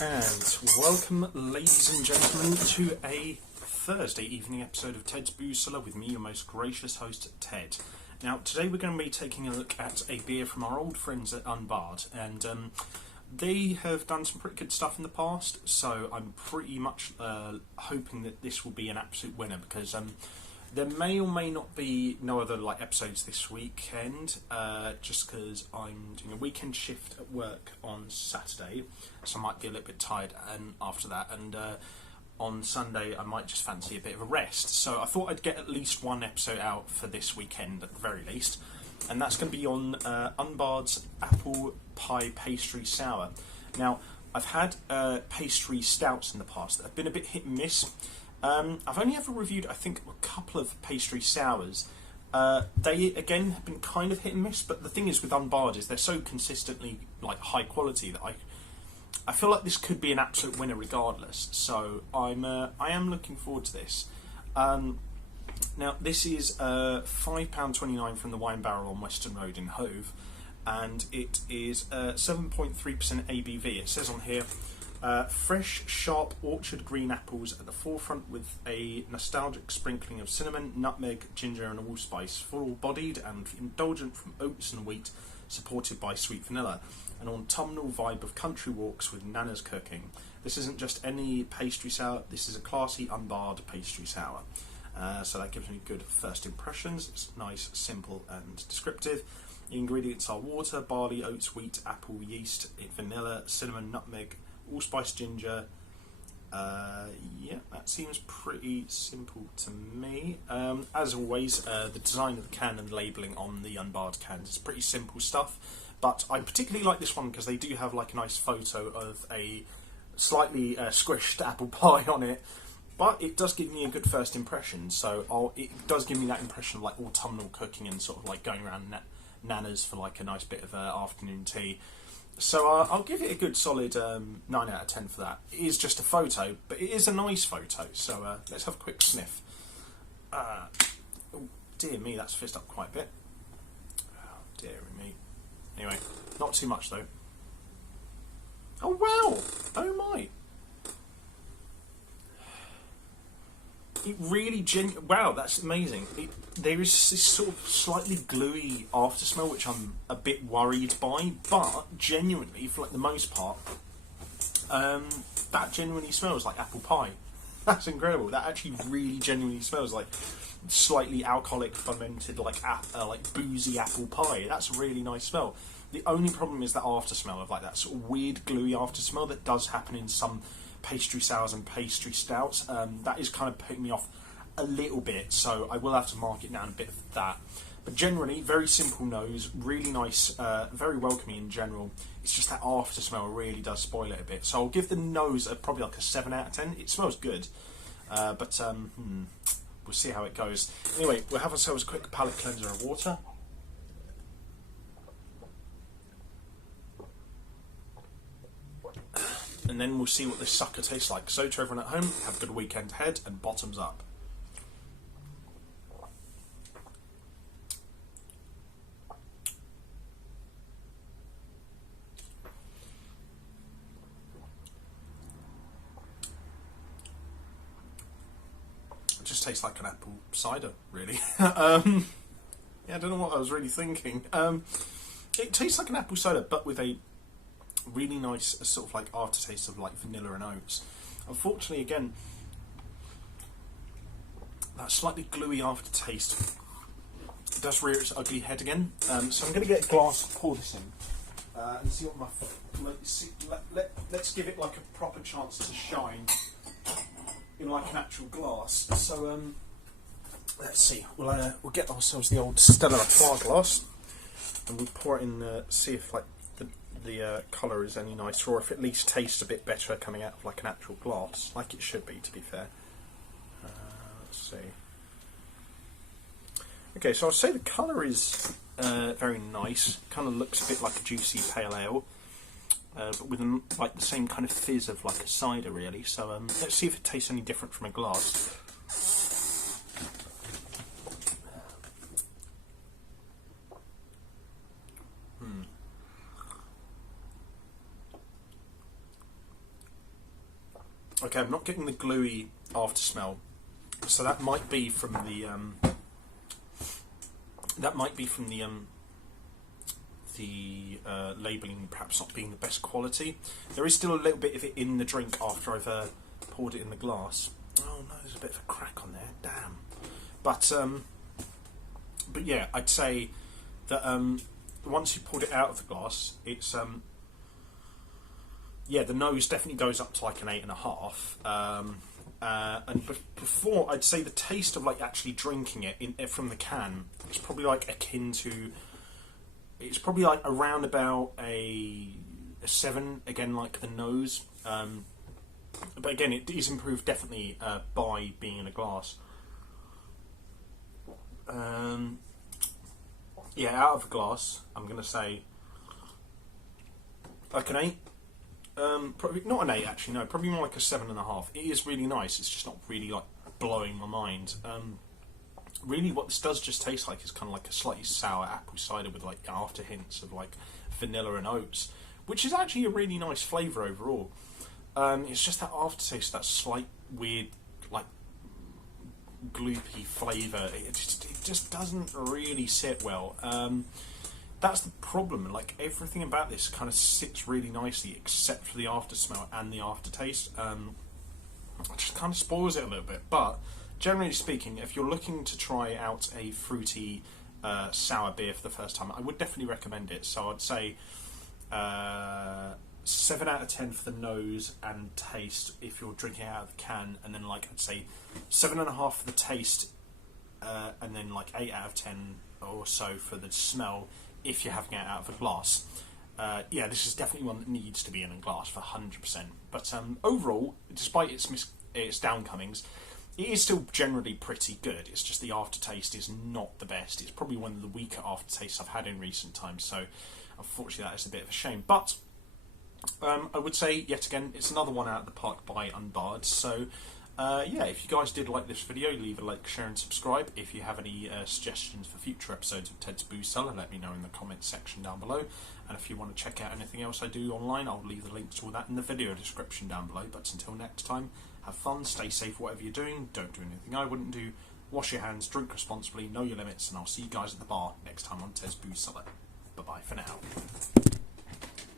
And welcome, ladies and gentlemen, to a Thursday evening episode of Ted's Booze Cellar with me, your most gracious host, Ted. Now, today we're going to be taking a look at a beer from our old friends at Unbarred, and they have done some pretty good stuff in the past, so I'm pretty much hoping that this will be an absolute winner, because there may or may not be no other episodes this weekend, just because I'm doing a weekend shift at work on Saturday, so I might be a little bit tired after that, and on Sunday I might just fancy a bit of a rest. So I thought I'd get at least one episode out for this weekend at the very least, and that's going to be on Unbarred's Apple Pie Pastry Sour. Now, I've had pastry stouts in the past that have been a bit hit and miss. I've only ever reviewed, I think, a couple of pastry sours. They, again, have been kind of hit and miss, but the thing is with Unbarred is they're so consistently high quality that I feel like this could be an absolute winner regardless. So I am looking forward to this. Now, this is £5.29 from the Wine Barrel on Western Road in Hove, and it is 7.3% ABV. It says on here, fresh, sharp orchard green apples at the forefront with a nostalgic sprinkling of cinnamon, nutmeg, ginger and allspice, full-bodied and indulgent from oats and wheat, supported by sweet vanilla. An autumnal vibe of country walks with Nana's cooking. This isn't just any pastry sour, this is a classy Unbarred pastry sour. So that gives me good first impressions. It's nice, simple and descriptive. The ingredients are water, barley, oats, wheat, apple, yeast, vanilla, cinnamon, nutmeg, allspice, ginger. Yeah, that seems pretty simple to me. As always, the design of the can and labelling on the Unbarred cans is pretty simple stuff, but I particularly like this one because they do have a nice photo of a slightly squished apple pie on it, but it does give me a good first impression, so it does give me that impression of autumnal cooking and sort of going around Nana's for a nice bit of afternoon tea. So I'll give it a good solid 9 out of 10 for that. It is just a photo, but it is a nice photo, so let's have a quick sniff. Oh, dear me, that's fizzed up quite a bit. Oh, dear me. Anyway, not too much though. Oh wow! Oh my! It really wow, that's amazing. There is this sort of slightly gluey after smell which I'm a bit worried by, but genuinely, for the most part, that genuinely smells like apple pie. That's incredible. That actually really genuinely smells like slightly alcoholic fermented boozy apple pie. That's a really nice smell. The only problem is that after smell of that sort of weird gluey after smell that does happen in some pastry sours and pastry stouts. That is kind of putting me off a little bit, so I will have to mark it down a bit for that. But generally, very simple nose, really nice, very welcoming in general. It's just that after smell really does spoil it a bit. So I'll give the nose probably a 7 out of 10. It smells good, but we'll see how it goes. Anyway, we'll have ourselves a quick palate cleanser of water. And then we'll see what this sucker tastes like. So to everyone at home, have a good weekend ahead, and bottoms up. It just tastes like an apple cider, really. Yeah, I don't know what I was really thinking. It tastes like an apple cider, but with a really nice sort of aftertaste of vanilla and oats. Unfortunately, again, that slightly gluey aftertaste does rear its ugly head again. So I'm going to get a glass, pour this in, and see what let's give it a proper chance to shine in an actual glass. So let's see. We'll get ourselves the old Cellar glass, and we'll pour it in. See if the colour is any nicer, or if it at least tastes a bit better coming out of an actual glass, like it should be, to be fair. Let's see. Okay, so I'd say the colour is very nice. Kind of looks a bit like a juicy pale ale, but with the same kind of fizz of a cider, really. So let's see if it tastes any different from a glass. Okay, I'm not getting the gluey after smell, so that might be from the labelling perhaps not being the best quality. There is still a little bit of it in the drink after I've poured it in the glass. Oh no, there's a bit of a crack on there. Damn. But yeah, I'd say that once you poured it out of the glass, it's yeah, the nose definitely goes up to like an 8.5. And before, I'd say the taste of like actually drinking it from the can, it's probably like akin to. It's probably like around about a 7 again, like the nose. But again, it is improved definitely by being in a glass. Yeah, out of a glass, I'm gonna say like an 8. Probably not an 8 actually. No, probably more like a 7.5. It is really nice. It's just not really like blowing my mind. Really, what this does just taste like is kind of like a slightly sour apple cider with like after hints of like vanilla and oats, which is actually a really nice flavour overall. It's just that aftertaste, that slight weird like gloopy flavour. It just doesn't really sit well. That's the problem. Like everything about this kind of sits really nicely, except for the after smell and the aftertaste. It just kind of spoils it a little bit, but. Generally speaking, if you're looking to try out a fruity sour beer for the first time, I would definitely recommend it. So I'd say 7 out of 10 for the nose and taste if you're drinking out of the can, and then like I'd say 7.5 for the taste, and then like 8 out of 10 or so for the smell if you're having it out of a glass. Yeah, this is definitely one that needs to be in a glass for 100%. But overall, despite its downcomings, it is still generally pretty good. It's just the aftertaste is not the best. It's probably one of the weaker aftertastes I've had in recent times, so unfortunately that is a bit of a shame. But I would say, yet again, it's another one out of the park by Unbarred. So yeah, if you guys did like this video, leave a like, share and subscribe. If you have any suggestions for future episodes of Ted's Booze Cellar, let me know in the comments section down below. And if you want to check out anything else I do online, I'll leave the links to all that in the video description down below. But until next time, have fun, stay safe, whatever you're doing, don't do anything I wouldn't do, wash your hands, drink responsibly, know your limits, and I'll see you guys at the bar next time on Ted's Booze Cellar. Bye bye for now.